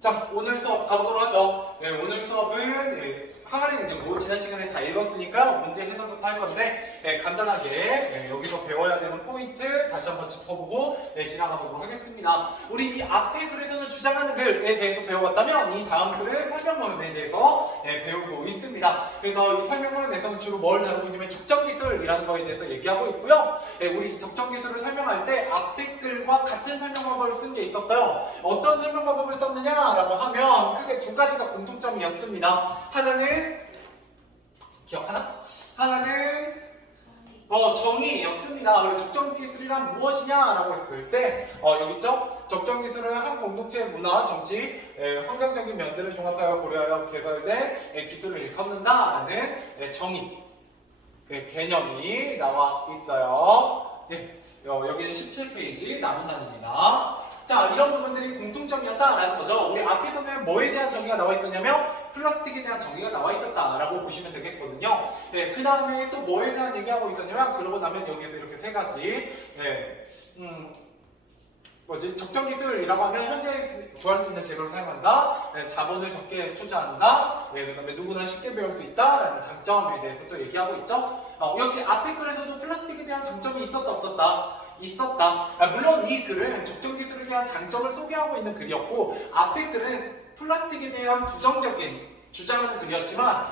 자, 오늘 수업 가보도록 하죠. 오늘 수업은 항아리 능력 지난 시간에 다 읽었으니까 문제 해석부터 할 건데 간단하게 여기서 배워야 되는 포인트 다시 한번 짚어보고 지나가 보도록 하겠습니다. 우리 이 앞에 글에서는 주장하는 글에 대해서 배워봤다면 이 다음 글은 설명문에 대해서 배우고 있습니다. 그래서 이 설명문에서는 주로 뭘 다루고 있냐면 적정기술이라는 거에 대해서 얘기하고 있고요. 우리 적정기술을 설명할 때 앞에 글과 같은 설명 방법을 쓴 게 있었어요. 어떤 설명 방법을 썼느냐라고 하면 크게 두 가지가 공통점이었습니다. 하나는 기억하나? 하나는 정의였습니다. 적정기술이란 무엇이냐라고 했을 때 여기 있죠? 적정기술은 한 공동체의 문화, 정치, 환경적인 면들을 종합하여 고려하여 개발된 기술을 일컫는다라는 정의 개념이 나와 있어요. 여기는 17페이지 남은 단입니다. 자, 이런 부분들이 공통점이었다라는 거죠. 우리 앞에서는 뭐에 대한 정의가 나와 있었냐면 플라스틱에 대한 정의가 나와 있었다라고 보시면 되겠거든요. 그 다음에 또 뭐에 대한 얘기하고 있었냐면 그러고 나면 여기에서 이렇게 세 가지 적정기술이라고 하면 현재 구할 수 있는 재료를 사용한다, 자본을 적게 투자한다, 그 다음에 누구나 쉽게 배울 수 있다라는 장점에 대해서 또 얘기하고 있죠. 역시 앞에 글에서도 플라스틱에 대한 장점이 있었다 없었다? 있었다. 물론 이 글은 적정기술에 대한 장점을 소개하고 있는 글이었고 앞에 글은 플라스틱에 대한 부정적인 주장하는 글이었지만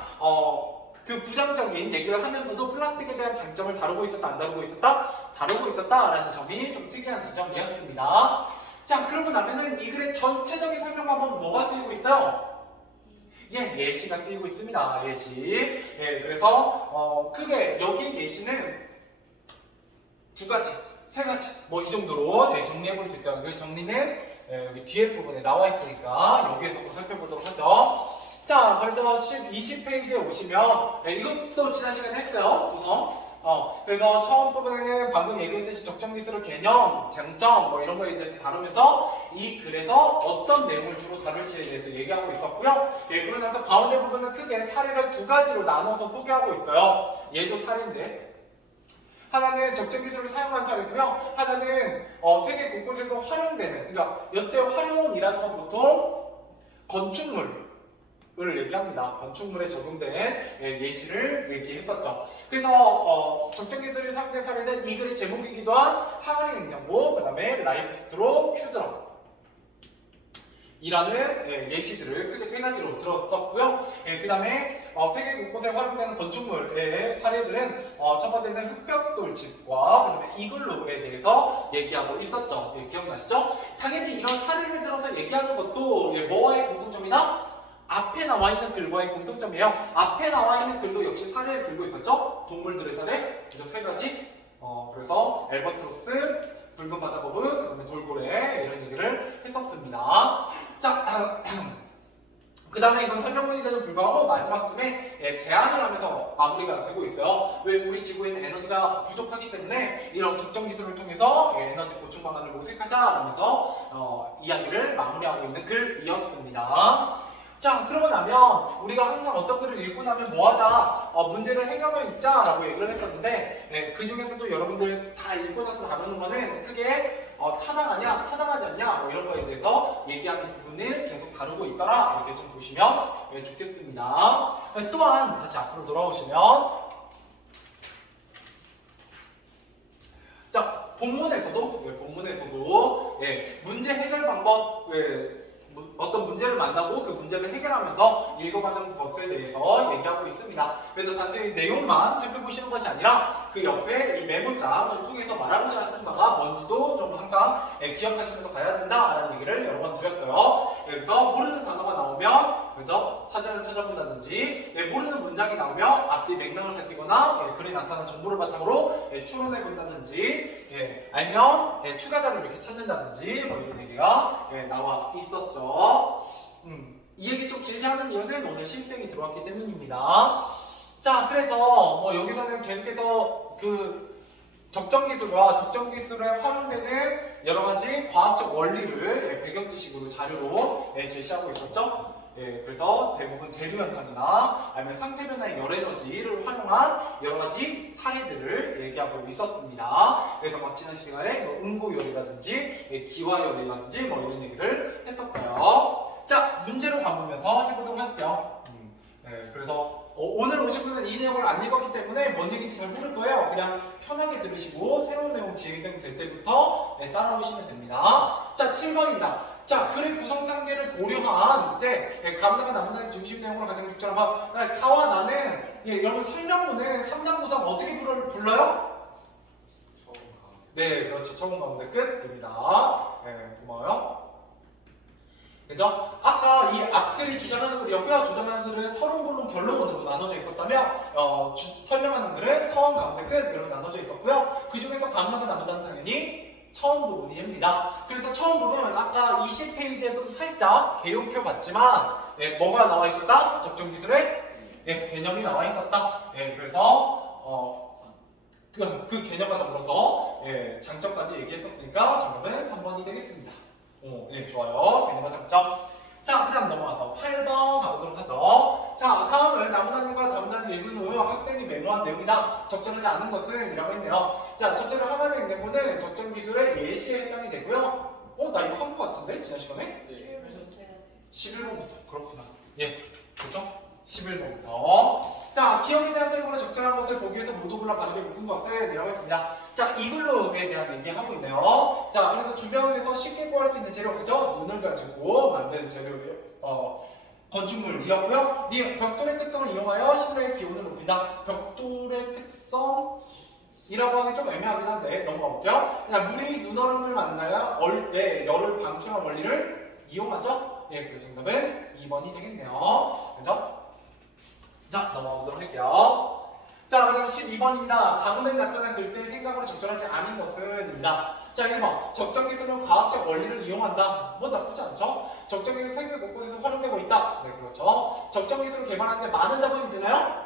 그 부정적인 얘기를 하면서도 플라스틱에 대한 장점을 다루고 있었다 안 다루고 있었다? 다루고 있었다라는 점이 좀 특이한 지점이었습니다. 자, 그러고 나면은 이 글의 전체적인 설명 방법은 뭐가 쓰이고 있어요? 예시가 쓰이고 있습니다. 예시. 그래서 크게 여기 예시는 두 가지, 세 가지 이 정도로 정리해 볼 수 있어요. 그 정리는 여기 뒤에 부분에 나와 있으니까 여기에서 살펴보도록 하죠. 자, 그래서 20페이지에 오시면 이것도 지난 시간에 했어요. 구성. 그래서 처음 부분에는 방금 얘기했듯이 적정기술의 개념, 장점 이런 거에 대해서 다루면서 이 글에서 어떤 내용을 주로 다룰지에 대해서 얘기하고 있었고요. 그러고 나서 가운데 부분은 크게 사례를 두 가지로 나눠서 소개하고 있어요. 얘도 사례인데 하나는 적정기술을 사용한 사례고요. 하나는 세계 곳곳에서 활용되는, 그러니까 이때 활용이라는 건 보통 건축물을 얘기합니다. 건축물에 적용된 예시를 얘기했었죠. 그래서 적정기술이 사용된 사례는 이 글의 제목이기도 한 항아리 냉장고, 그 다음에 라이프 스트로 큐드럼 이라는 예시들을 크게 세 가지로 들었었고요. 그 다음에 세계 곳곳에 활용되는 건축물의 사례들은 첫 번째는 흑벽돌집과 그 다음에 이글루에 대해서 얘기하고 있었죠. 기억나시죠? 당연히 이런 사례를 들어서 얘기하는 것도 뭐와의 공통점이다? 앞에 나와 있는 글과의 공통점이에요. 앞에 나와 있는 글도 역시 사례를 들고 있었죠. 동물들의 사례, 그죠? 세 가지. 그래서 엘버트로스, 붉은 바다거북, 그 다음에 돌고래 이런 얘기를 했었습니다. 자, 그 다음에 이건 설명문인데도 불구하고 마지막쯤에 제안을 하면서 마무리가 되고 있어요. 왜 우리 지구에는 에너지가 부족하기 때문에 이런 적정 기술을 통해서 에너지 보충 방안을 모색하자 하면서 이야기를 마무리하고 있는 글이었습니다. 자, 그러고 나면 우리가 항상 어떤 글을 읽고 나면 뭐 하자? 문제를 해결해 있자 라고 얘기를 했었는데 그 중에서도 여러분들 다 읽고 나서 다루는 거는 크게 타당하냐, 타당하지 않냐 이런 거에 대해서 얘기하는 부분을 계속 다루고 있더라 이렇게 좀 보시면 좋겠습니다. 또한 다시 앞으로 돌아오시면 자, 본문에서도 문제 해결 방법 어떤 문제를 만나고 그 문제를 해결하면서 읽어가는 것에 대해서 얘기하고 있습니다. 그래서 단순히 내용만 살펴보시는 것이 아니라 그 옆에 이 메모장을 통해서 말하고자 하시는 바가 뭔지도 좀 항상 기억하시면서 가야 된다라는 얘기를 여러 번 드렸어요. 그래서 모르는 단어가 나오면 그죠? 사전을 찾아본다든지 모르는 문장이 나오면 앞뒤 맥락을 살피거나 글에 나타난 정보를 바탕으로 추론해 본다든지 아니면 추가 자료를 이렇게 찾는다든지 이런 얘기가 나와 있었죠. 이 얘기 좀 길게 하는 이유는 오늘 실생이 들어왔기 때문입니다. 자, 그래서 여기서는 계속해서 그 적정기술과 적정기술에 활용되는 여러가지 과학적 원리를 배경 지식으로 자료로 제시하고 있었죠. 그래서 대부분 대류현상이나 아니면 상태변화의 열에너지를 활용한 여러가지 사례들을 얘기하고 있었습니다. 그래서 지난 시간에 응고열이라든지 기화열이라든지 이런 얘기를 했었어요. 자, 안 읽었기 때문에 뭔 얘기인지 잘 모를 거예요. 그냥 편하게 들으시고 새로운 내용 진행될 때부터 따라오시면 됩니다. 자, 7번입니다. 자, 글의 구성 단계를 고려한 때 가운데가 남는 중심 내용으로 가장 적절한 가와 나는 여러분 설명문은 3단 구성 어떻게 불러요? 네, 그렇죠. 처음 가운데 끝입니다. 네, 고마워요. 그죠? 아까 이 앞글이 주장하는 글이었고요. 주장하는 글은 서론본론 결론으로 나눠져 있었다면 설명하는 글은 처음 가운데 끝 이렇게 나눠져 있었고요. 그 중에서 가운데가 남는다는 당연히 처음 부분입니다. 그래서 처음 부분은 아까 20페이지에서도 살짝 개요표 봤지만 뭐가 나와 있었다? 적정 기술의 개념이 나와 있었다. 그래서 그 개념과 더불어서 장점까지 얘기했었으니까 정답은 3번이 되겠습니다. 네, 좋아요. 개념과 장점. 자, 그 다음 넘어가서 8번 가보도록 하죠. 자, 다음은 나무 단위과 다음 단위 읽은 후 학생이 메모한 내용이다. 적절하지 않은 것은 이라고 했네요. 자, 적절을 하나를 읽는 거는 적정 기술의 예시에 해당이 되고요. 나 이거 한 거 같은데? 지난 시간에? 11번부터. 그렇구나. 예, 그렇죠? 11번부터. 자, 기억에 대한 설명으로 적절한 것을 보기 위해서 모두 골라 바르게 묶은 것을 이라고 했습니다. 자, 이글루에 대한 얘기하고 있네요. 자, 그래서 주변에서 쉽게 구할 수 있는 재료, 그죠? 눈을 가지고 만든 재료, 건축물이었고요. 벽돌의 특성을 이용하여 실내의 기온을 높인다. 벽돌의 특성이라고 하기 좀 애매하긴 한데 넘어가 볼게요. 그냥 물이 눈얼음을 만나야 얼 때 열을 방출한 원리를 이용하죠. 예, 그래서 정답은 2번이 되겠네요. 그죠? 자, 넘어가 보도록 할게요. 자, 그다음 12번입니다. 작음에 나타난 글쎄의 생각으로 적절하지 않은 것은입니다. 자, 1번. 적정 기술은 과학적 원리를 이용한다. 뭐 나쁘지 않죠? 적정 기술 세계 곳곳에서 활용되고 있다. 네, 그렇죠. 적정 기술을 개발하는데 많은 자본이 드나요?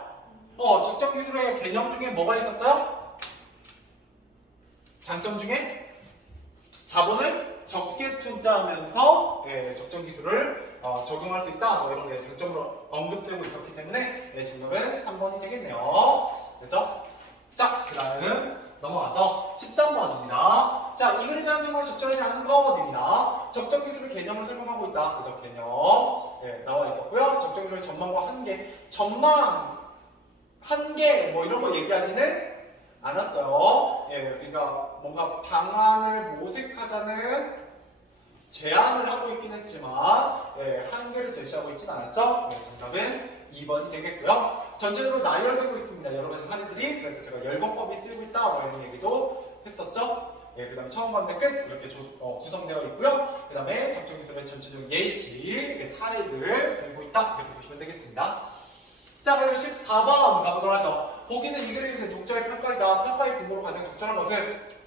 적정 기술의 개념 중에 뭐가 있었어요? 장점 중에 자본을 적게 투자하면서 적정 기술을 적용할 수 있다. 뭐 이런 게 장점으로 언급되고 있었기 때문에 정답은 3번이 되겠네요. 그렇죠? 자, 그 다음 넘어가서 13번입니다. 자, 이 글에 대한 설명을 적절하지 않은 것입니다. 적정 기술의 개념을 설명하고 있다. 그죠? 개념 나와 있었고요. 적정 기술의 전망과 한계, 전망, 한계 뭐 이런 거 얘기하지는 않았어요. 그러니까 뭔가 방안을 모색하자는 제안을 하고 있긴 했지만 한계를 제시하고 있진 않았죠. 정답은 2번이 되겠고요. 전체적으로 나열되고 있습니다. 여러 가지 사례들이. 그래서 제가 열거법이 쓰고 있다 뭐 이런 얘기도 했었죠. 그 다음에 처음 봤는데 끝 이렇게 구성되어 있고요. 그 다음에 적정기술의 전체적인 예시, 사례들 들고 있다 이렇게 보시면 되겠습니다. 자, 그럼 14번 가보도록 하죠. 보기는 이 글에 있는 독자의 평가이다. 평가의 근거로 가장 적절한 것은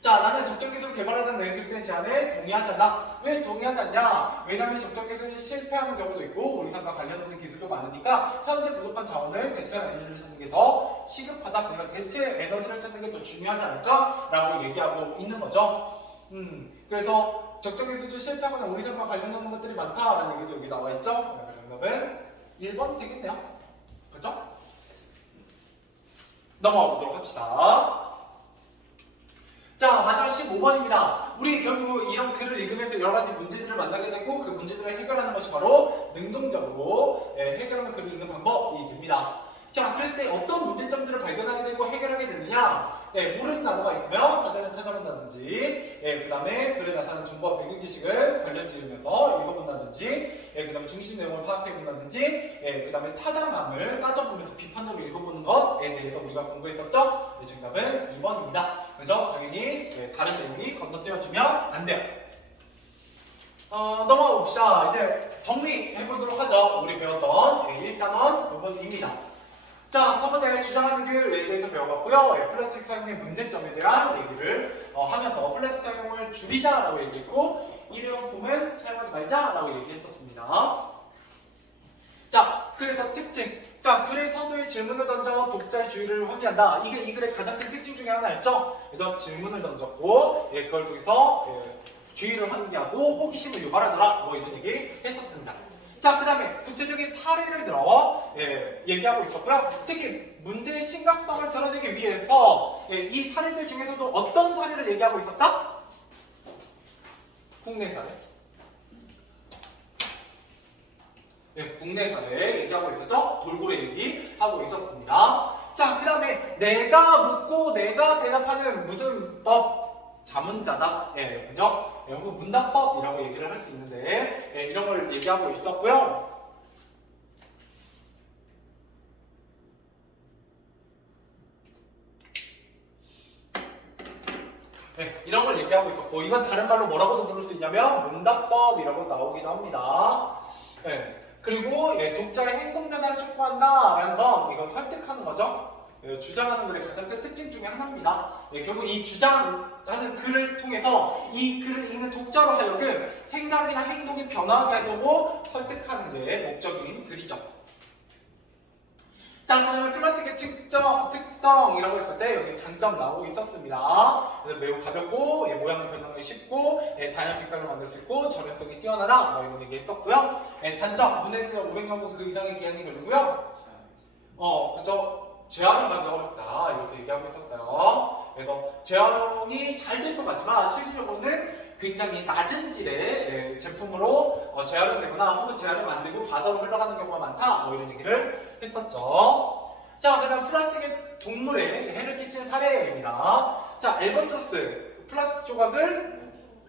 자, 나는 적정 기술을 개발하자는 웨이글스의 제안에 동의하지 않아. 왜 동의하지 않냐? 왜냐하면 적정 기술이 실패하는 경우도 있고 우리 삶과 관련 없는 기술도 많으니까 현재 부족한 자원을 대체할 에너지를 찾는 게 더 시급하다. 그러니까 대체 에너지를 찾는 게 더 중요하지 않을까라고 얘기하고 있는 거죠. 그래서 적정 기술 중 실패하거나 우리 삶과 관련 없는 것들이 많다라는 얘기도 여기 나와 있죠. 그래서 정답은 1번이 되겠네요. 그렇죠? 넘어가 보도록 합시다. 자, 마지막 15번입니다. 우리 결국 이런 글을 읽으면서 여러 가지 문제들을 만나게 되고 그 문제들을 해결하는 것이 바로 능동적으로 해결하는 글을 읽는 방법이 됩니다. 자, 그랬을 때 어떤 문제점들을 발견하게 되고 해결하게 되느냐? 모르는 단어가 있으면 사전을 찾아본다든지, 그 다음에 글에 나타나는 정보와 배경 지식을 관련 지으면서 읽어본다든지, 그 다음에 중심 내용을 파악해본다든지, 그 다음에 타당함을 따져보면서 비판적으로 읽어보는 것에 대해서 우리가 공부했었죠? 정답은 2번입니다. 그죠? 당연히 다른 내용이 건너뛰어주면 안 돼요. 넘어가 봅시다. 이제 정리해보도록 하죠. 우리 배웠던 1단원 부분입니다. 자, 첫 번째 주장하는 글에 대해서 배워봤고요. 플라스틱 사용의 문제점에 대한 얘기를 하면서 플라스틱 사용을 줄이자라고 얘기했고 일회용품은 사용하지 말자라고 얘기했었습니다. 자, 그래서 특징. 자, 글의 서두에 질문을 던져 독자의 주의를 확인한다. 이게 이 글의 가장 큰 특징 중에 하나였죠. 그래서 질문을 던졌고 그걸 통해서 주의를 확인하고 호기심을 유발하더라. 뭐 이런 얘기 했었습니다. 자, 그 다음에 구체적인 사례를 들어 얘기하고 있었고요. 특히 문제의 심각성을 드러내기 위해서 이 사례들 중에서도 어떤 사례를 얘기하고 있었다? 국내 사례. 국내 사례 얘기하고 있었죠? 돌고래 얘기하고 있었습니다. 자, 그 다음에 내가 묻고 내가 대답하는 무슨 법? 자문자답, 번역, 혹은 문답법이라고 얘기를 할 수 있는데 이런 걸 얘기하고 있었고요. 이런 걸 얘기하고 있었고, 이건 다른 말로 뭐라고도 부를 수 있냐면 문답법이라고 나오기도 합니다. 그리고 독자의 행동 변화를 촉구한다라는 건 이거 설득하는 거죠. 주장하는 글의 가장 큰 특징 중에 하나입니다. 결국 이 주장하는 글을 통해서 이 글을 읽는 독자로 하여금 생각이나 행동이 변화하게 하려고 설득하는 게 목적인 글이죠. 자, 그 다음에 플라스틱의 특성이라고 했을 때 여기 장점 나오고 있었습니다. 매우 가볍고 모양이 변형하기 쉽고 다양한 빛깔로 만들 수 있고 전염성이 뛰어나다 뭐 이런 얘기 했었고요. 단점, 눈에 띄는 500년 그 이상의 기한이 걸리고요. 그죠? 재활용하기 어렵다 이렇게 얘기하고 있었어요. 그래서 재활용이 잘 될 것 같지만 실질적으로는 굉장히 낮은 질의 제품으로 재활용되거나 혹은 재활용 안 되고 바다로 흘러가는 경우가 많다 뭐 이런 얘기를 했었죠. 자, 그다음 플라스틱의 동물에 해를 끼친 사례입니다. 자, 알바트로스 플라스틱 조각을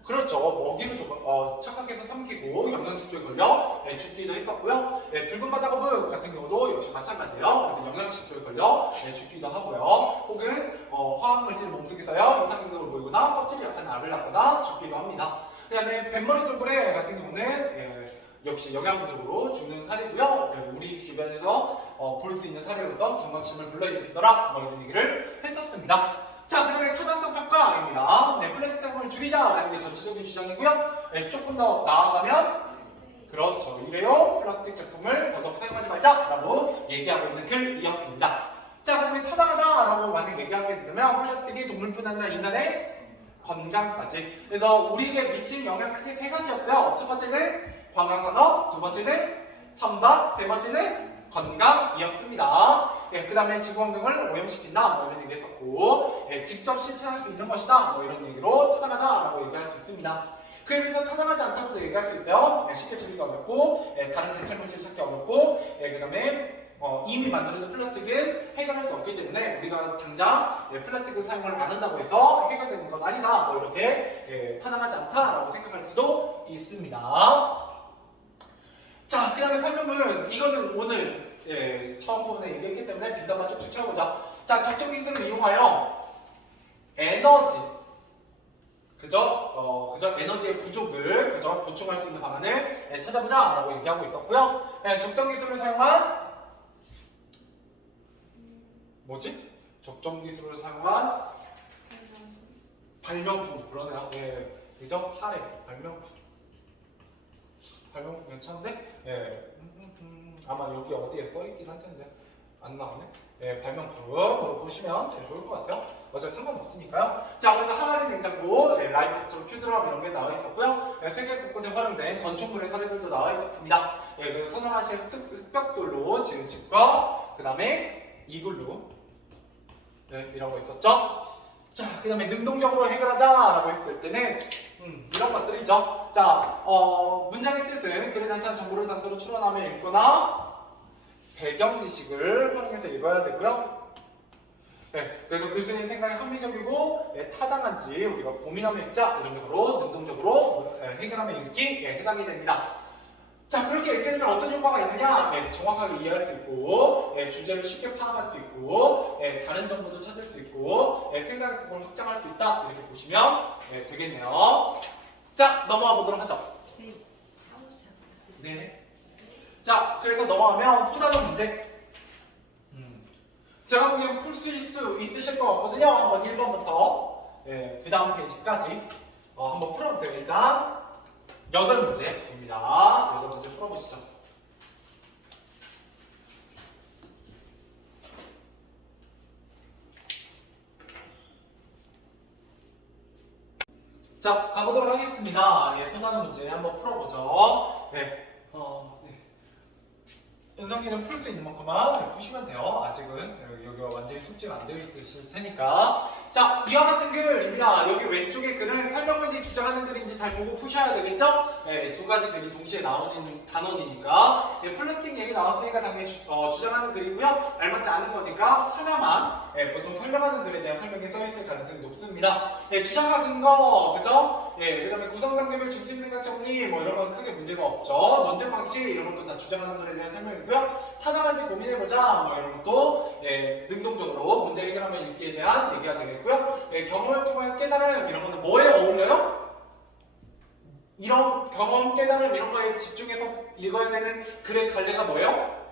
그렇죠. 먹이로 착각해서 삼키고 영양실조에 걸려 죽기도 했었고요. 붉은 바다거북 같은 경우도 역시 마찬가지예요. 그래서 영양실조에 걸려 죽기도 하고요. 혹은 화학물질 몸속에서요 이상행동을 보이거나 껍질이 약간 알을 낳거나 죽기도 합니다. 그 다음에 뱃머리 돌고래 같은 경우는 역시 영양부족으로 죽는 사례고요. 우리 주변에서 볼 수 있는 사례로서 경각심을 불러일으키더라 뭐 이런 얘기를 했었습니다. 자, 그 다음에 타당성 평가입니다. 플라스틱 사용을 줄이자라는 게 전체적인 주장이고요. 조금 더 나아가면 그렇죠. 일회용 플라스틱 제품을 더더욱 사용하지 말자라고 얘기하고 있는 글이었습니다. 자, 그 다음에 타당하다라고 만약 얘기하게 되면 플라스틱이 동물뿐 아니라 인간의 건강까지. 그래서 우리에게 미치는 영향 크게 세 가지였어요. 첫 번째는 관광산업, 두 번째는 선박, 세 번째는 건강이었습니다. 그 다음에 지구환경을 오염시킨다 뭐 이런 얘기 했었고 직접 실천할 수 있는 것이다 뭐 이런 얘기로 타당하다라고 얘기할 수 있습니다. 그에 비해서 타당하지 않다고도 얘기할 수 있어요. 쉽게 줄이기 어렵고 다른 대체물질 찾기 어렵고 그 다음에 이미 만들어진 플라스틱은 해결할 수 없기 때문에 우리가 당장 플라스틱을 사용을 안 한다고 해서 해결되는 건 아니다 뭐 이렇게 타당하지 않다라고 생각할 수도 있습니다. 자, 그 다음에 설명은 이거는 오늘 처음 부분에 얘기했기 때문에 빈답만 쭉쭉 채워보자. 자, 적정 기술을 이용하여 에너지 그죠? 에너지의 부족을 그죠? 보충할 수 있는 방안을 찾아보자라고 얘기하고 있었고요. 적정 기술을 사용한 뭐지? 적정 기술을 사용한 발명품 그러네요. 그죠? 사례 발명품 괜찮은데? 아마 여기 어디에 써있긴 할 텐데 안 나오네. 발명품으로 보시면 좋을 것 같아요. 어차피 상관없으니까요. 자, 그래서 항아리 냉장고, 라이브처럼 큐드럼 이런 게 나와 있었고요. 세계 곳곳에 활용된 건축물의 사례들도 나와 있었습니다. 그래서 서남아시아 흑벽돌로 지은 집과 그 다음에 이글루 이런 거 있었죠. 자, 그 다음에 능동적으로 해결하자라고 했을 때는 이런 것들이죠. 자, 문장의 뜻은 글에 나타난 정보를 단서로 추론하며 읽거나 배경 지식을 활용해서 읽어야 되고요. 그래서 글쓴이 생각이 합리적이고 타당한지 우리가 고민하며 읽자 이런 식으로 능동적으로 해결하며 읽기 해당이 됩니다. 자, 그렇게 읽게 되면 어떤 효과가 있느냐? 정확하게 이해할 수 있고 주제를 쉽게 파악할 수 있고 다른 정보도 찾을 수 있고 생각의 폭을 확장할 수 있다 이렇게 보시면 되겠네요. 자, 넘어가 보도록 하죠. 네. 자, 그래서 넘어가면 소단어 문제. 제가 보기엔 풀 수 있으실 것 같거든요. 한번 1번부터 그 다음 페이지까지 한번 풀어보세요. 일단 8문제입니다. 8문제 풀어보시죠. 자, 가보도록 하겠습니다. 소단어 문제 한번 풀어보죠. 은성이는 풀 수 있는 만큼만 푸시면 돼요. 아직은 여기가 완전히 숙지가 안 되어 있으실 테니까. 자, 이와 같은 글입니다. 여기 왼쪽에 글은 설명문지 주장하는 글인지 잘 보고 푸셔야 되겠죠? 네, 두 가지 글이 동시에 나오는 단원이니까. 네, 플라스틱 얘기 나왔으니까 당연히 주장하는 글이고요. 알맞지 않은 거니까 하나만 보통 설명하는 글에 대한 설명이 써있을 가능성이 높습니다. 네, 주장과 근거, 그죠? 그 다음에 구성관계별 중심생각 정리, 뭐 이런 건 크게 문제가 없죠. 논쟁 방식, 이런 것도 다 주장하는 글에 대한 설명이고요. 타당한지 고민해보자, 뭐 이런 것도 능동적으로 문제 해결하면 읽기에 대한 얘기가 되겠고요. 경험을 통한 깨달음, 이런 거는 뭐에 어울려요? 이런 경험, 깨달음 이런 거에 집중해서 읽어야 되는 글의 갈래가 뭐예요?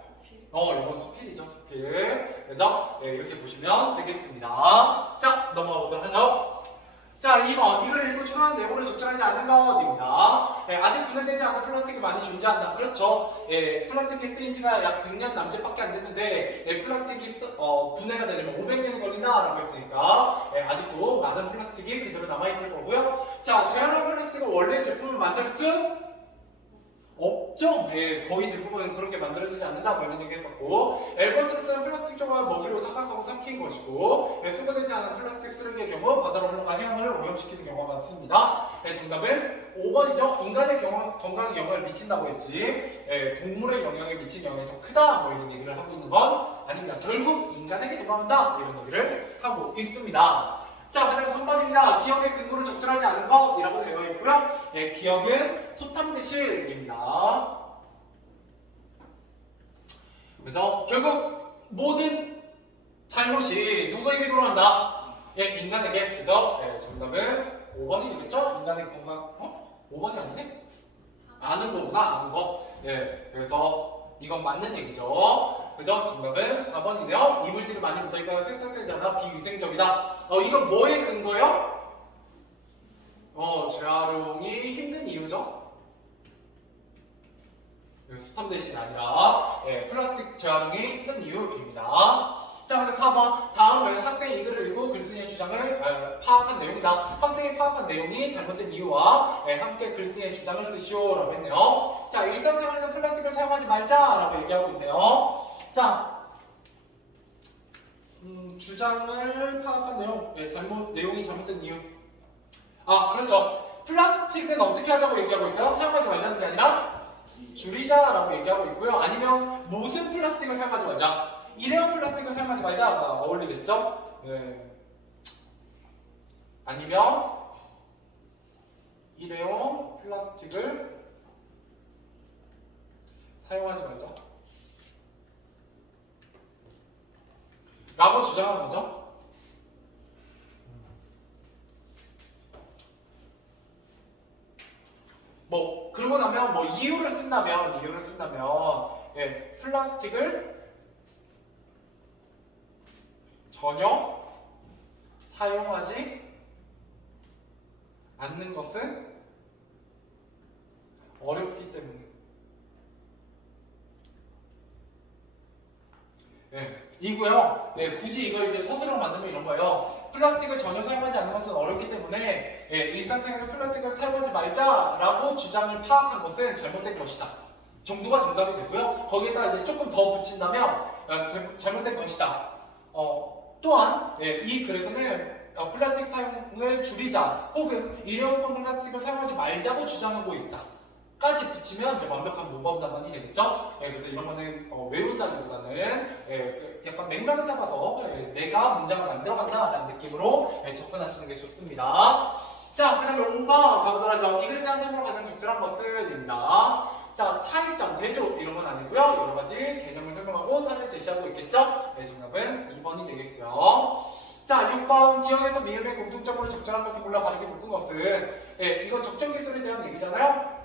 이건 수필이죠, 수필. 그죠? 이렇게 보시면 되겠습니다. 자, 넘어가 보도록 하죠. 자, 2번. 이 글을 읽고 추론한 내용으로 적절하지 않은 것입니다. 아직 분해되지 않은 플라스틱이 많이 존재한다. 그렇죠. 플라스틱이 쓰인 지가 약 100년 남짓밖에 안 됐는데, 플라스틱이 분해가 되려면 500년이 걸린다라고 했으니까, 아직도 많은 플라스틱이 그대로 남아있을 거고요. 자, 제한한 플라스틱은 원래 제품을 만들 수 없죠? 거의 대부분 그렇게 만들어지지 않는다 뭐 이런 얘기 했었고, 엘버트로스는 플라스틱 조각 먹이로 착각하고 삼킨 것이고, 수거되지 않은 플라스틱 쓰레기의 경우 바다로 흘러가 해양을 오염시키는 경우가 많습니다. 정답은 5번이죠. 인간의 건강에 영향을 미친다고 했지, 동물의 영향에 미친 영향이 더 크다 뭐 이런 얘기를 하고 있는 건 아닙니다. 결국 인간에게 돌아온다 이런 얘기를 하고 있습니다. 자, 그 다음 3번입니다. 기억의 근거로 적절하지 않은 것이라고 되어 있고요. 기억은 소탐대실입니다. 그죠? 결국 모든 잘못이 누구에게 돌아간다? 인간에게. 그죠? 정답은 5번이 되겠죠? 인간의 건강. 5번이 아니네? 아는 거구나, 아는 거. 그래서 이건 맞는 얘기죠. 그죠? 정답은 4번이네요. 이물질이 많이 묻어있거나 세탁되지 않아 비위생적이다. 이건 뭐의 근거요? 재활용이 힘든 이유죠? 수탐 대신이 아니라 플라스틱 재활용이 힘든 이유입니다. 자, 그럼 4번. 다음은 학생이 이 글을 읽고 글쓴이의 주장을 파악한 내용이다. 학생이 파악한 내용이 잘못된 이유와 함께 글쓴이의 주장을 쓰시오라고 했네요. 자, 일상생활에서 플라스틱을 사용하지 말자라고 얘기하고 있네요. 자, 주장을 파악한 내용, 내용이 잘못된 이유. 그렇죠. 플라스틱은 어떻게 하자고 얘기하고 있어요? 사용하지 말자는 게 아니라 줄이자라고 얘기하고 있고요. 아니면 무슨 플라스틱을 사용하지 말자. 일회용 플라스틱을 사용하지 말자가 어울리겠죠? 아니면 일회용 플라스틱을 사용하지 말자 라고 주장하는 거죠. 그러고 나면 이유를 쓴다면 플라스틱을 전혀 사용하지 않는 것은 어렵기 때문에. 이고요. 굳이 이걸 이제 서술로 만들면 이런 거예요. 플라스틱을 전혀 사용하지 않는 것은 어렵기 때문에 일상생활에 플라스틱을 사용하지 말자라고 주장을 파악한 것은 잘못된 것이다. 정도가 정답이 되고요. 거기에다 이제 조금 더 붙인다면 잘못된 것이다. 또한 이 글에서는 플라스틱 사용을 줄이자 혹은 일회용 플라스틱을 사용하지 말자고 주장하고 있다. 까지 붙이면 이제 완벽한 모범 답안이 되겠죠? 그래서 이런 거는 외운다기보다는 약간 맥락을 잡아서 내가 문장을 만들어간다라는 느낌으로 접근하시는 게 좋습니다. 자, 그 다음에 5번 가보도록 하죠. 이 글에 대한 설명으로 가장 적절한 것은입니다. 자, 차이점, 대조 이런 건 아니고요. 여러 가지 개념을 설명하고 사례를 제시하고 있겠죠? 정답은 2번이 되겠고요. 자, 6번 기억에서 미음의 공통적으로 적절한 것을 골라 바르게 묶은 것은 이건 적정 기술에 대한 얘기잖아요.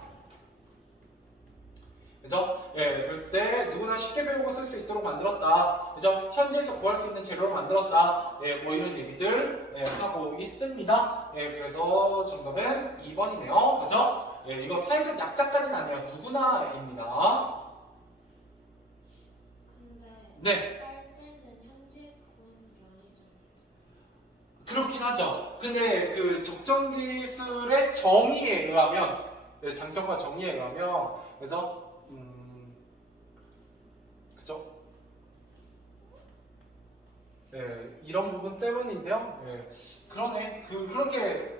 그죠? 그랬을 때 누구나 쉽게 배우고 쓸 수 있도록 만들었다. 그죠? 현지에서 구할 수 있는 재료로 만들었다. 뭐 이런 얘기들 하고 있습니다. 그래서 정답은 2번이네요. 그죠? 이건 사회적 약자까지는 아니에요. 누구나입니다. 근데 네. 빨대는 현지에서 구하는 게 아니잖아요. 그렇긴 하죠. 근데 그 적정 기술의 정의에 의하면, 장점과 정의에 의하면, 그죠? 그죠? 이런 부분 때문인데요. 그러네. 그렇게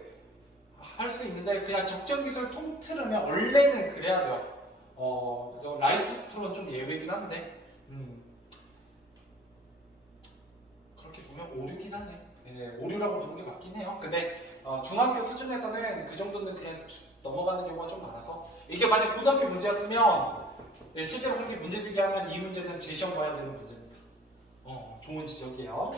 할 수 있는데 그냥 적정 기술 통틀으면 원래는 그래야 돼요. 그죠? 라이프 스토어는 좀 예외긴 한데 그렇게 보면 오류긴 하네. 오류라고 보는 게 맞긴 해요. 근데 중학교 수준에서는 그 정도는 그냥 쭉 넘어가는 경우가 좀 많아서 이게 만약 고등학교 문제였으면 실제로 그렇게 문제 제기하면 이 문제는 재시험 봐야 되는 문제입니다. 좋은 지적이에요.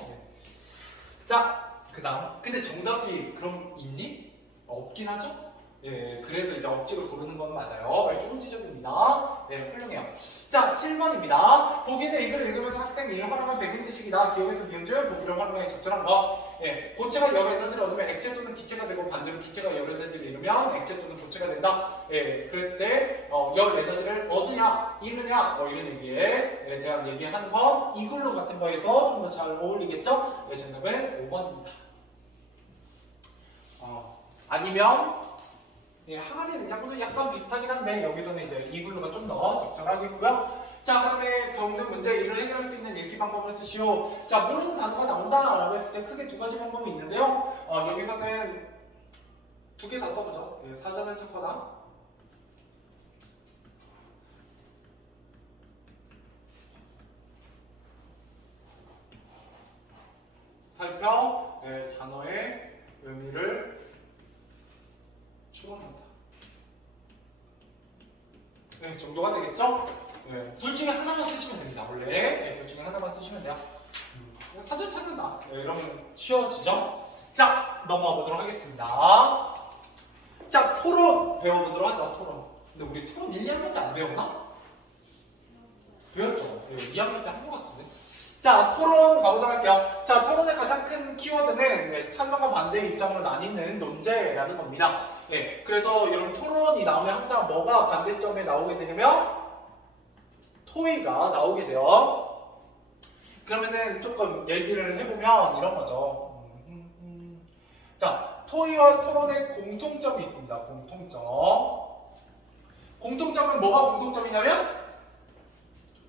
자, 그 다음. 근데 정답이 그럼 있니? 없긴 하죠? 그래서 이제 억지로 고르는 건 맞아요. 좋은 지적입니다. 훌륭해요. 자, 7번입니다. 보기는 이걸 읽으면서 학생이 활용한 백인 지식이다. 기억에서 비움줄, 보기를 활용해 적절한 것. 고체가 열 에너지를 얻으면 액체 또는 기체가 되고 반대로 기체가 열 에너지를 잃으면 액체 또는 고체가 된다. 그랬을 때 열 에너지를 얻으냐, 잃느냐 이런 얘기에 대한 얘기하는 건 이글루 같은 거에서 좀 더 잘 어울리겠죠? 정답은 5번입니다. 아니면 항아리 능량도 약간 비슷하긴 한데 여기서는 이제 이글루가 좀 더 적절하겠고요. 자, 그다음에 겪는 문제 이를 해결할 수 있는 읽기 방법을 쓰시오. 자, 모르는 단어가 나온다라고 했을 때 크게 두 가지 방법이 있는데요. 여기서는 두 개 다 써보죠. 사전을 찾거나 살펴 단어의 의미를 추론한다. 정도가 되겠죠? 둘 중에 하나만 쓰시면 됩니다. 원래 둘 중에 하나만 쓰시면 돼요. 사전 찾는다. 이러면 쉬워지죠? 자, 넘어가 보도록 하겠습니다. 자, 토론 배워보도록 하죠. 토론. 근데 우리 토론 1, 2학년 때 안 배웠나? 배웠죠. 2학년 때 한 것 같은데. 자, 토론 가보도록 할게요. 자, 토론의 가장 큰 키워드는 찬성과 반대의 입장으로 나뉘는 논제라는 겁니다. 그래서 여러분 토론이 나오면 항상 뭐가 반대점에 나오게 되냐면 토의가 나오게 돼요. 그러면은 조금 얘기를 해보면 이런 거죠. 자, 토의와 토론의 공통점이 있습니다. 공통점. 공통점은 뭐가 공통점이냐면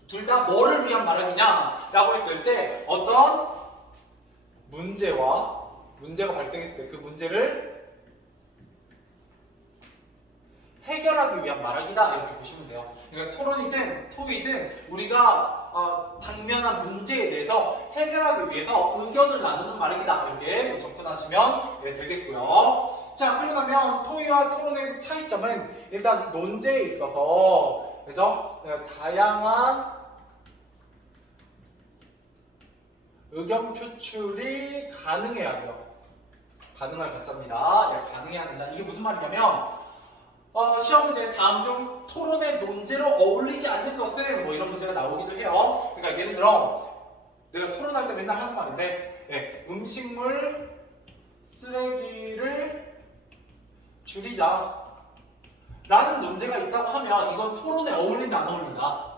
둘 다 뭐를 위한 말하기냐 라고 했을 때 어떤 문제가 발생했을 때 그 문제를 해결하기 위한 말하기다 이렇게 보시면 돼요. 그러니까 토론이든 토의든 우리가 당면한 문제에 대해서 해결하기 위해서 의견을 나누는 말하기다 이렇게 접근하시면 되겠고요. 자, 그러고 나면 토의와 토론의 차이점은 일단 논제에 있어서 그죠? 다양한 의견 표출이 가능해야 돼요. 가능할 가짜입니다. 가능해야 된다. 이게 무슨 말이냐면 시험 문제 다음 중 토론의 논제로 어울리지 않는 것은 뭐 이런 문제가 나오기도 해요. 그러니까 예를 들어 내가 토론할 때 맨날 하는 말인데 음식물 쓰레기를 줄이자 라는 논제가 있다고 하면 이건 토론에 어울린다 안 어울린다?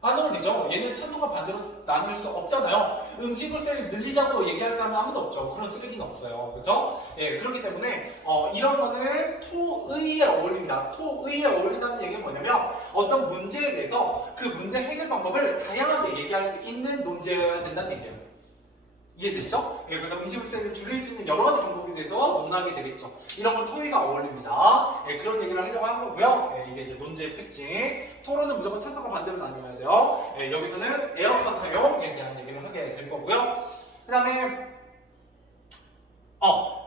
안 어울리죠. 얘는 찬성과 반대로 나눌 수 없잖아요. 음식물 쓰레기 늘리자고 얘기할 사람은 아무도 없죠. 그런 쓰레기는 없어요. 그렇죠? 그렇기 때문에 이런 거는 토의에 어울립니다. 토의에 어울린다는 얘기는 뭐냐면 어떤 문제에 대해서 그 문제 해결 방법을 다양하게 얘기할 수 있는 논제여야 된다는 얘기예요. 이해되시죠? 그래서 음식물 쓰레기를 줄일 수 있는 여러 가지 방법에 대해서 논하게 되겠죠. 이런 건 토의가 어울립니다. 그런 얘기를 하려고 한 거고요. 이게 이제 논제의 특징. 토론은 무조건 찬성과 반대로 나뉘어야 돼요. 여기서는 에어컨 사용에 대한 얘기를 하게 될 거고요. 그 다음에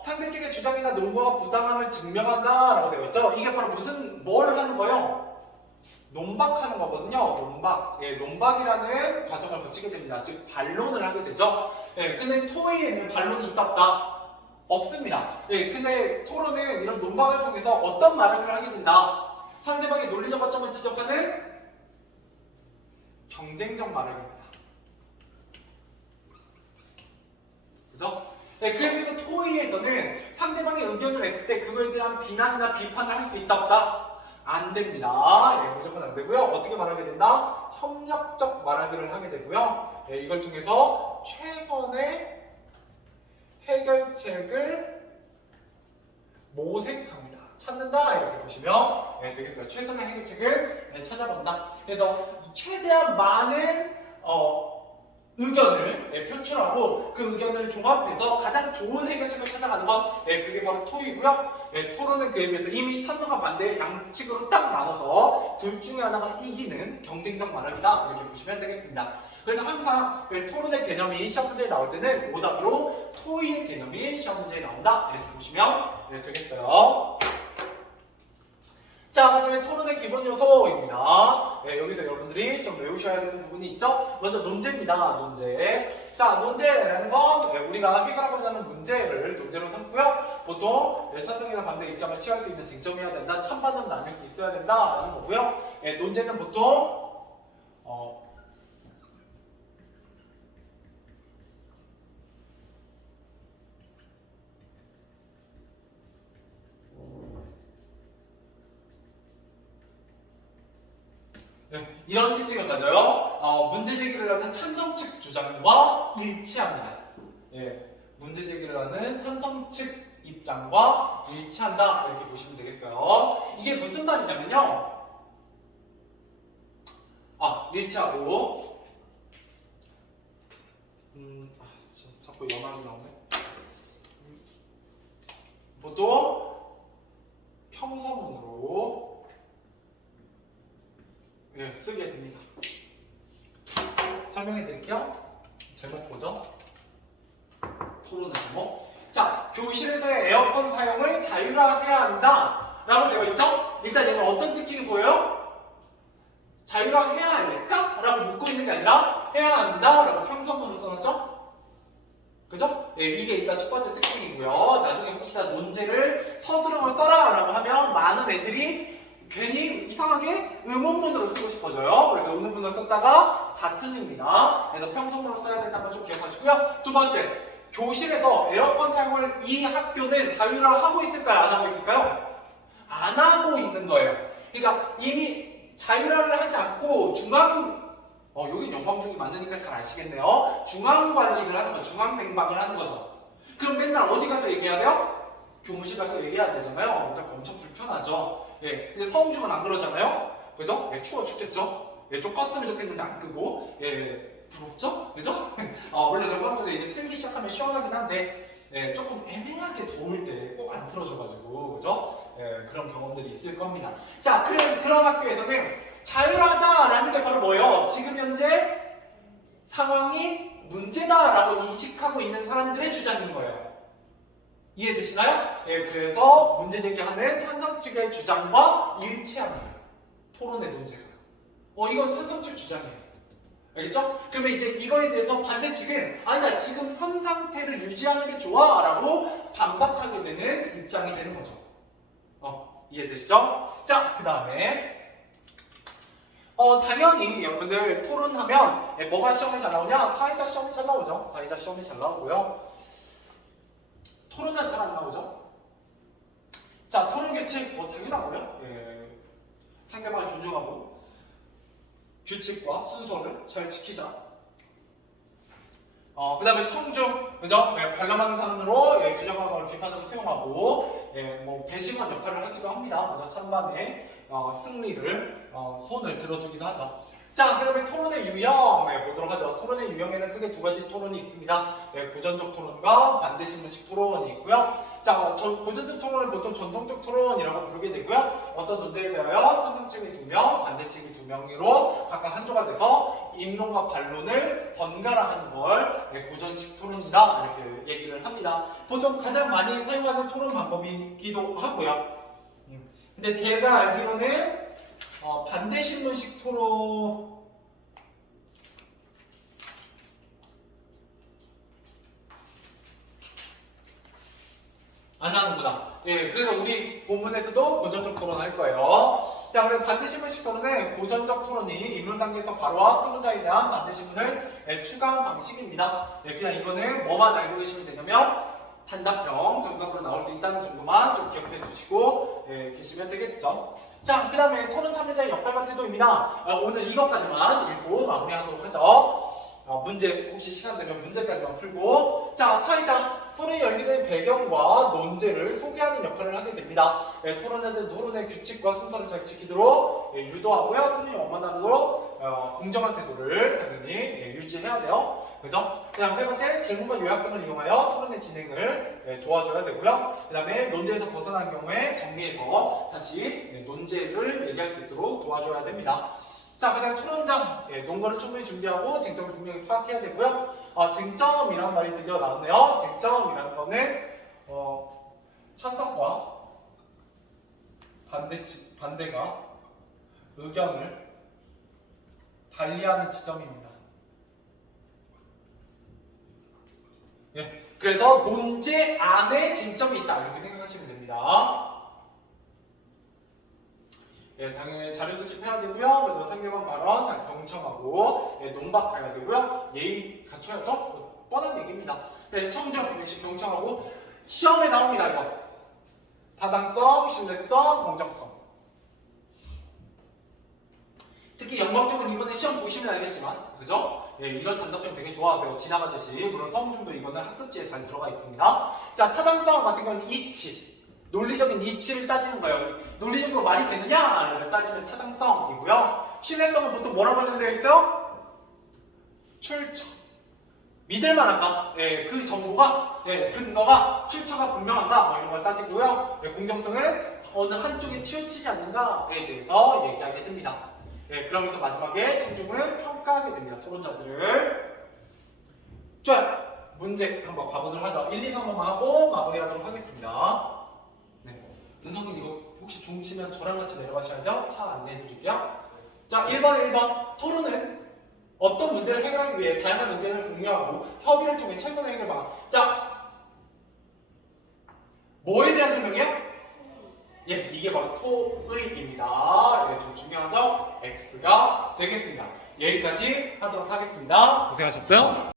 상대 측의 주장이나 논거가 부당함을 증명한다 라고 되어 있죠. 이게 바로 뭘 하는 거예요? 논박하는 거거든요. 논박. 논박이라는 과정을 거치게 됩니다. 즉 반론을 하게 되죠. 근데 토의에는 반론이 있다 없다? 없습니다. 근데 토론은 이런 논박을 통해서 어떤 말을 하게 된다? 상대방의 논리적 허점을 지적하는 경쟁적 말입니다. 그죠? 그래서 토의에서는 상대방의 의견을 냈을 때 그거에 대한 비난이나 비판을 할 수 있다 없다? 안 됩니다. 무조건 안 되고요. 어떻게 말하게 된다? 협력적 말하기를 하게 되고요. 이걸 통해서 최선의 해결책을 모색합니다. 찾는다 이렇게 보시면 되겠어요. 최선의 해결책을 찾아본다. 그래서 최대한 많은 의견을 표출하고 그 의견을 종합해서 가장 좋은 해결책을 찾아가는 것, 그게 바로 토의고요. 토론은 그에 비해서 이미 찬성과 반대 양측으로 딱 나눠서 둘 중에 하나가 이기는 경쟁적 말합이다 이렇게 보시면 되겠습니다. 그래서 항상 토론의 개념이 시험 문제에 나올 때는 오답으로 토의의 개념이 시험 문제에 나온다 이렇게 보시면 되겠어요. 자, 그다음에 토론의 기본 요소입니다. 여기서 여러분들이 좀 외우셔야 되는 부분이 있죠. 먼저 논제입니다. 논제. 자, 논제라는 건 우리가 해결하고자 하는 문제를 논제로 삼고요. 보통 찬성이나 반대 입장을 취할 수 있는 쟁점이어야 된다. 찬반으로 나눌 수 있어야 된다라는 거고요. 논제는 보통 이런 특징을 가져요. 문제 제기를 하는 찬성 측 주장과 일치합니다. 문제 제기를 하는 찬성 측 입장과 일치한다 이렇게 보시면 되겠어요. 이게 무슨 말이냐면요. 일치하고 자꾸 연락이 나오네. 보통 평서문으로 쓰게 됩니다. 설명해 드릴게요. 제목 보죠. 토론의 제목. 자, 교실에서의 에어컨 사용을 자율화해야 한다 라고 되어 있죠? 일단 얘는 어떤 특징이 보여요? 자율화해야 할까? 라고 묻고 있는 게 아니라 해야 한다 라고 평서문으로 써놨죠? 그죠? 이게 일단 첫 번째 특징이고요. 나중에 혹시나 논제를 서술형을 써라 라고 하면 많은 애들이 괜히 이상하게 의문문으로 쓰고 싶어져요. 그래서 의문문으로 썼다가 다 틀립니다. 그래서 평서문으로 써야 된다는 걸 좀 기억하시고요. 두 번째, 교실에서 에어컨 사용을 이 학교는 자율화하고 있을까요? 안 하고 있을까요? 안 하고 있는 거예요. 그러니까 이미 자율화를 하지 않고 여긴 영광중이 맞으니까 잘 아시겠네요. 중앙 관리를 하는 거, 중앙 냉방을 하는 거죠. 그럼 맨날 어디 가서 얘기해야 돼요? 교무실 가서 얘기해야 되잖아요. 엄청 불편하죠. 근데 서울중은 안 그러잖아요. 그죠? 추워 죽겠죠? 좀 껐으면 좋겠는데 안 끄고. 부럽죠? 그죠? 물론 영광중도 이제 틀기 시작하면 시원하긴 한데 조금 애매하게 더울 때 꼭 안 틀어줘가지고 그죠? 그런 경험들이 있을 겁니다. 자, 그런 학교에서는 자율하자라는 게 바로 뭐예요? 지금 현재 상황이 문제다라고 인식하고 있는 사람들의 주장인 거예요. 이해되시나요? 그래서 문제 제기하는 찬성 측의 주장과 일치합니다. 토론의 논제가. 이건 찬성 측 주장이에요. 알겠죠? 그러면 이제 이거에 대해서 반대 측은 나 지금 현 상태를 유지하는 게 좋아 라고 반박하게 되는 입장이 되는 거죠. 이해되시죠? 자, 그 다음에 당연히 여러분들 토론하면 뭐가 시험에 잘 나오냐? 사회자 시험에 잘 나오죠. 사회자 시험에 잘 나오고요. 토론은 잘 안 나오죠. 자, 토론 규칙 당연하고요. 상대방을 존중하고 규칙과 순서를 잘 지키자. 그 다음에 청중, 그죠? 관람하는 사람으로 주장하고 비판으로 수용하고, 배심원 역할을 하기도 합니다. 그죠? 찬반의 승리를 손을 들어주기도 하죠. 자, 그 다음에 토론의 유형 보도록 하죠. 토론의 유형에는 크게 두 가지 토론이 있습니다. 고전적 토론과 반대신문식 토론이 있고요. 자, 고전적 토론을 보통 전통적 토론이라고 부르게 되고요. 어떤 문제에 대하여 찬성 측이 2명, 반대 측이 2명으로 각각 한조가 돼서 입론과 반론을 번갈아 하는 걸 고전식 토론이다 이렇게 얘기를 합니다. 보통 가장 많이 사용하는 토론 방법이기도 하고요. 근데 제가 알기로는 반대신문식 토론 안 하는구나. 그래서 우리 본문에서도 고전적 토론 할 거예요. 자, 그럼 반대신문식 토론은 고전적 토론이 입론 단계에서 바로와 토론자에 대한 반대신문을 추가한 방식입니다. 그냥 이거는 뭐만 알고 계시면 되냐면 단답형 정답으로 나올 수 있다는 정도만 좀 기억해 주시고 계시면 되겠죠. 자, 그 다음에 토론 참여자의 역할과 태도입니다. 오늘 이것까지만 읽고 마무리하도록 하죠. 문제 혹시 시간 되면 문제까지만 풀고, 자, 사회자 토론이 열리는 배경과 논제를 소개하는 역할을 하게 됩니다. 토론에는 토론의 규칙과 순서를 잘 지키도록 유도하고요. 토론이 원만하도록 공정한 태도를 당연히 유지해야 돼요. 그죠? 그다음 세 번째, 질문과 요약 등을 이용하여 토론의 진행을 도와줘야 되고요. 그다음에 논제에서 벗어난 경우에 정리해서 다시 논제를 얘기할 수 있도록 도와줘야 됩니다. 자, 그다음 토론장 논거를 충분히 준비하고 쟁점을 분명히 파악해야 되고요. 쟁점이라는 말이 드디어 나왔네요. 쟁점이라는 거는 찬성과 반대가 의견을 달리하는 지점입니다. 예, 그래서 논제 안에 쟁점이 있다 이렇게 생각하시면 됩니다. 예, 당연히 자료 수집해야 되고요. 그리고 상대방 발언 잘 경청하고 논박해야 되고요. 예의 갖춰야죠. 뻔한 얘기입니다. 예, 청중 경청하고 시험에 나옵니다 이거. 타당성, 신뢰성, 공정성. 특히 연방 쪽은 이번에 시험 보시면 알겠지만, 그죠? 예, 이런 단답형 되게 좋아하세요. 지나가듯이. 물론 성중도 이거는 학습지에 잘 들어가 있습니다. 자, 타당성 같은 경우는 이치. 논리적인 이치를 따지는 거예요. 논리적으로 말이 되느냐를 따지면 타당성이고요. 신뢰성은 보통 뭐라고 관련되어 있어요? 출처. 믿을만한가? 예, 그 정보가, 근거가, 출처가 분명한가? 뭐 이런 걸 따지고요. 공정성은 어느 한쪽에 치우치지 않는가에 대해서 얘기하게 됩니다. 그러면서 마지막에 청중은 평가하게 됩니다. 토론자들을. 좋아요. 문제 한번 가보도록 하죠. 1, 2, 3번만 하고 마무리하도록 하겠습니다. 윤성님 이거 혹시 종치면 저랑 같이 내려가셔야죠. 차 안내해 드릴게요. 자, 1번. 토론은 어떤 문제를 해결하기 위해 다양한 의견을 공유하고 협의를 통해 최선의 해결 방안. 자, 뭐에 대한 설명이에요? 예, 이게 바로 토의입니다. 좀 중요하죠? X가 되겠습니다. 여기까지 하도록 하겠습니다. 고생하셨어요.